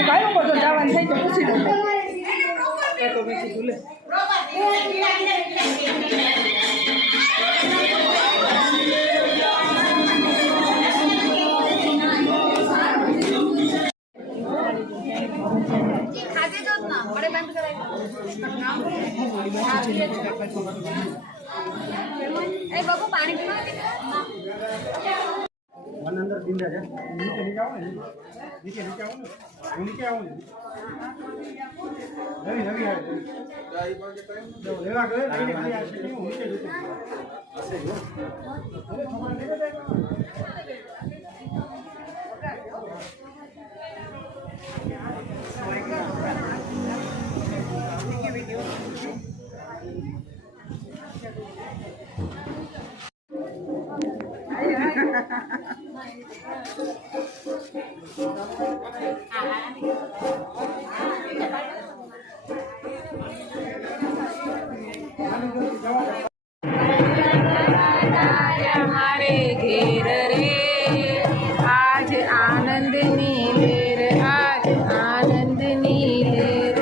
काय नको जावान खायचं खुशी तो बेची तुले बघू पाणी अंदर दिन जाए नीचे नीचे आओ नीचे नीचे आओ नीचे आओ नवी नवी है जो लेवा गए नहीं खाली आ सकती हूं नीचे नीचे ऐसे हो हमारे घेर रे आज आनंद नीलेर आज आनंद नीलेर